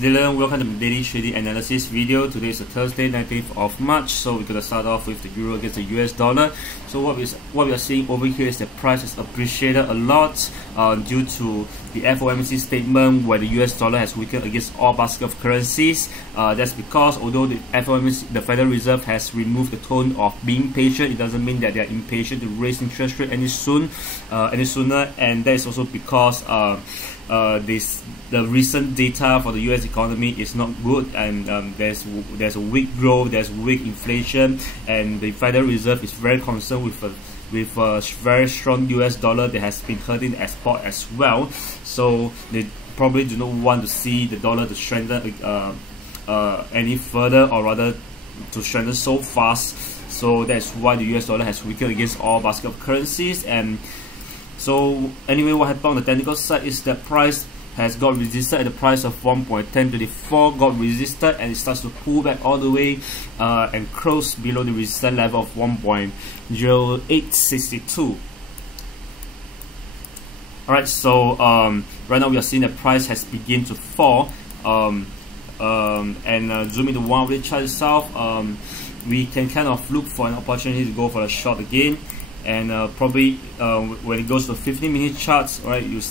Dylan, welcome to my daily trading analysis video. Today is Thursday, 19th of March. So we're gonna start off with the euro against the US dollar. So what we are seeing over here is the price has appreciated a lot due to the FOMC statement where the US dollar has weakened against all basket of currencies. That's because although the FOMC, the Federal Reserve, has removed the tone of being patient, it doesn't mean that they are impatient to raise interest rate any sooner. And that is also because the recent data for the US economy is not good, and there's a weak growth, there's weak inflation, and the Federal Reserve is very concerned with a very strong US dollar that has been hurting export as well. So they probably do not want to see the dollar to strengthen any further, or rather to strengthen so fast. So that's why the US dollar has weakened against all basket of currencies. And so anyway, what happened on the technical side is that price has got resisted at the price of 1.1024, got resisted, and it starts to pull back all the way and close below the resistance level of 1.0862. Alright, so right now we are seeing the price has begun to fall, and zooming to one hourly chart itself, we can kind of look for an opportunity to go for a short again. And probably when it goes to 15-minute charts, right, we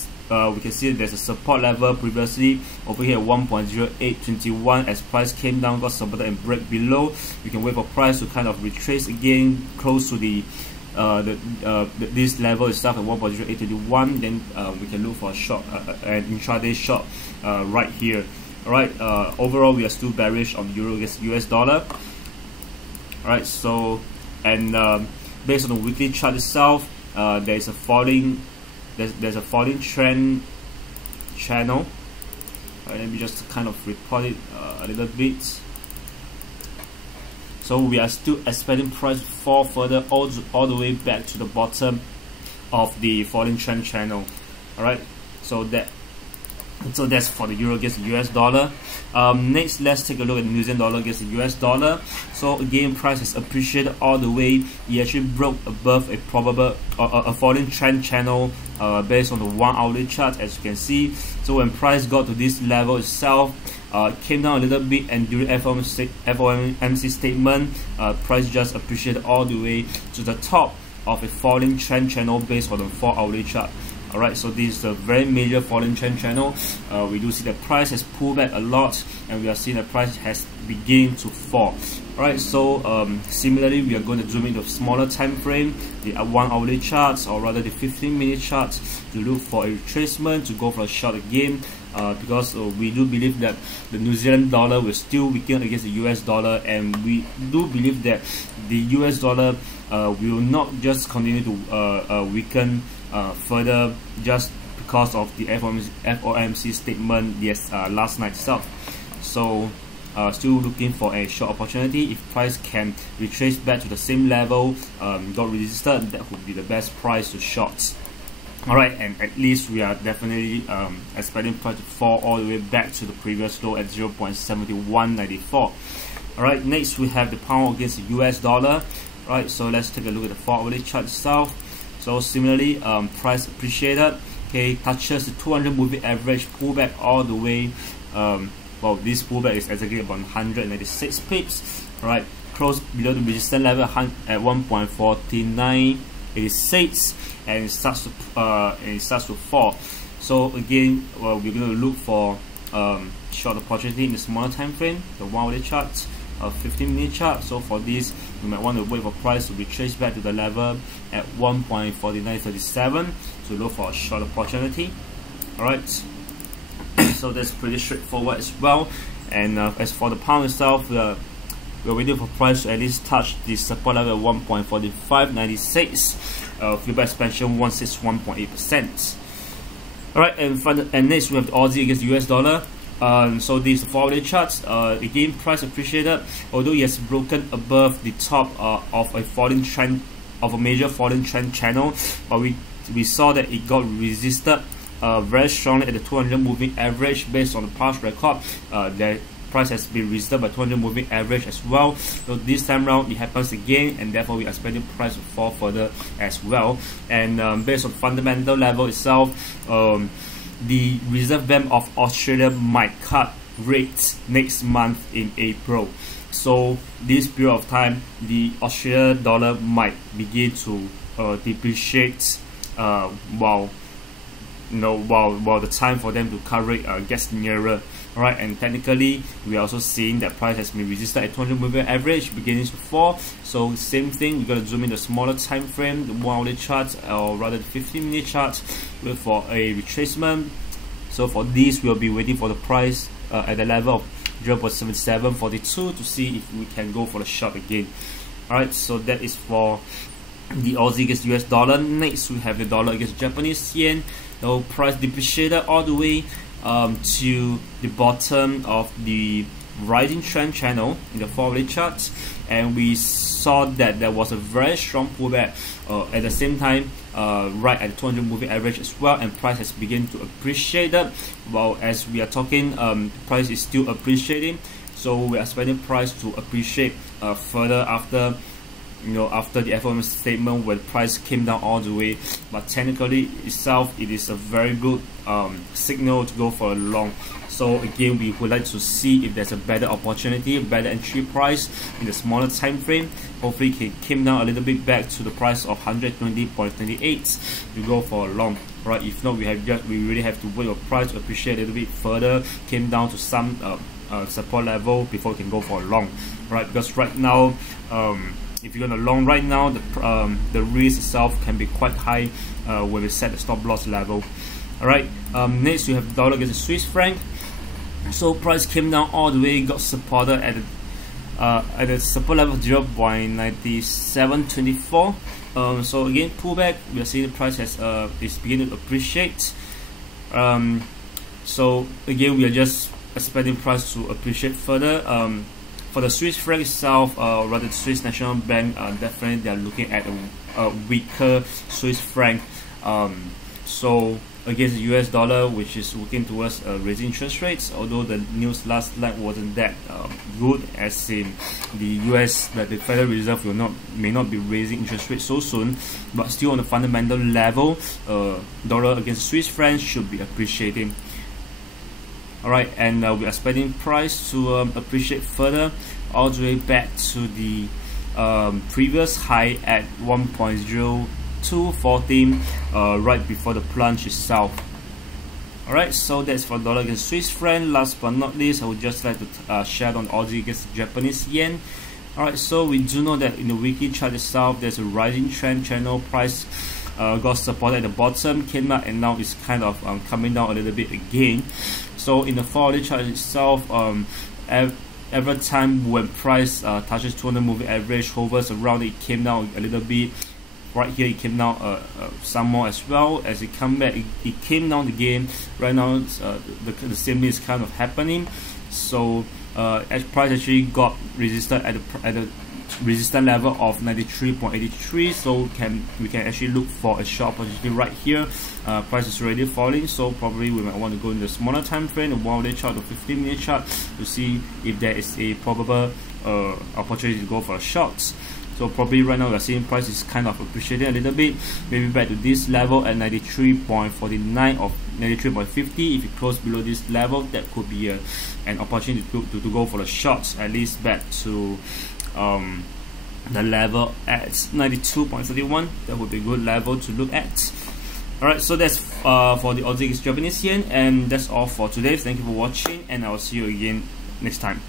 can see there's a support level previously over here at 1.0821. As price came down, got supported and break below. We can wait for price to kind of retrace again close to this level itself at 1.0821. Then we can look for a short, an intraday short right here. Alright, overall we are still bearish on euro against US dollar. Alright, so and based on the weekly chart itself, there's a falling trend channel. Let me just kind of report it a little bit. So we are still expecting price to fall further all the way back to the bottom of the falling trend channel. Alright, so that's for the euro against the US dollar. Next, let's take a look at the New Zealand dollar against the US dollar. So again, price has appreciated all the way. It actually broke above a falling trend channel based on the 1 hourly chart, as you can see. So when price got to this level itself, came down a little bit, and during FOMC statement, price just appreciated all the way to the top of a falling trend channel based on the 4 hourly chart. Alright, so this is a very major falling trend channel. We do see the price has pulled back a lot, and we are seeing the price has begun to fall. Alright, so similarly, we are going to zoom into a smaller time frame, the 1 hourly charts, or rather the 15-minute charts, to look for a retracement to go for a short again, because we do believe that the New Zealand dollar will still weaken against the US dollar, and we do believe that the US dollar will not just continue to weaken further just because of the FOMC statement last night itself. So still looking for a short opportunity. If price can retrace back to the same level, got resisted, that would be the best price to short. Alright, and at least we are definitely expecting price to fall all the way back to the previous low at 0.7194. Alright, next we have the pound against the US dollar. Right, so let's take a look at the 4 hourly chart itself. So similarly, price appreciated, okay, touches the 200 moving average, pullback all the way. Well, this pullback is exactly about 196 pips. Right, close below the resistance level at 1.4986, and it starts to fall. So again, well, we're going to look for short opportunity in the smaller time frame, the 1 hourly chart, 15-minute chart. So for this, we might want to wait for price to retrace back to the level at 1.4937 to look for a short opportunity. Alright, so that's pretty straightforward as well. And as for the pound itself, we're waiting for price to at least touch the support level at 1.4596, feedback expansion 161.8%. Alright, and next we have the Aussie against the US dollar. So these 4 hourly charts, again, price appreciated, although it has broken above the top of a major falling trend channel, but we saw that it got resisted very strongly at the 200 moving average. Based on the past record, the price has been resisted by 200 moving average as well. So this time round it happens again, and therefore we are expecting price to fall further as well. And based on fundamental level itself, the Reserve Bank of Australia might cut rate next month in April. So this period of time, the Australian dollar might begin to depreciate while the time for them to cut rate gets nearer. Alright, and technically we are also seeing that price has been resisted at 200 moving average beginning to fall. So same thing, we got to zoom in the smaller time frame, the 1 hourly chart, or rather the 15-minute chart, for a retracement. So for this, we'll be waiting for the price at the level of 0.7742 to see if we can go for the short again. Alright, so that is for the Aussie against US dollar. Next, we have the dollar against Japanese yen. The price depreciated all the way to the bottom of the rising trend channel in the 4-hourly chart, and we saw that there was a very strong pullback at the same time right at the 200 moving average as well, and price has begun to appreciate that. While as we are talking, price is still appreciating, so we are expecting price to appreciate further after after the FOMC statement, where the price came down all the way. But technically itself, it is a very good signal to go for a long. So again, we would like to see if there's a better opportunity, a better entry price in the smaller time frame. Hopefully it came down a little bit back to the price of 120.28 to go for a long. Right, if not, we really have to wait for price to appreciate a little bit further, came down to some support level before we can go for a long. Right, because right now, if you're going to long right now, the risk itself can be quite high when we set the stop loss level. Alright, next we have the dollar against the Swiss franc. So price came down all the way, got supported at the support level of 0.9724. So again, pullback. We are seeing the price is beginning to appreciate. So again, we are just expecting price to appreciate further. For the Swiss franc itself, rather the Swiss National Bank, definitely they are looking at a weaker Swiss franc. So against the US dollar, which is working towards raising interest rates, although the news last night wasn't that good, as in the US, that the Federal Reserve may not be raising interest rates so soon, but still on a fundamental level, dollar against Swiss franc should be appreciating. Alright, and we are expecting price to appreciate further all the way back to the previous high at 1.0214 right before the plunge itself. Alright, so that's for dollar against Swiss franc. Last but not least, I would just like to share on Aussie against Japanese yen. Alright, so we do know that in the weekly chart itself, there's a rising trend channel. Price got supported at the bottom, came up, and now it's kind of coming down a little bit again. So in the 4-hourly chart itself, every time when price touches 200 moving average, hovers around it, came down a little bit. Right here, it came down some more as well. As it come back, it came down again. Right now, the same thing is kind of happening. So as price actually got resisted at the resistance level of 93.83, so we can actually look for a short opportunity right here. Price is already falling, so probably we might want to go in the smaller time frame, the 1-hourly chart or 15-minute chart, to see if there is a probable opportunity to go for a short. So probably right now we are seeing price is kind of appreciating a little bit, maybe back to this level at 93.49 or 93.50. If you close below this level, that could be an opportunity to go for the shorts, at least back to the level at 92.31. That would be a good level to look at. Alright, so that's for the Aussie against Japanese yen, and that's all for today. Thank you for watching, and I will see you again next time.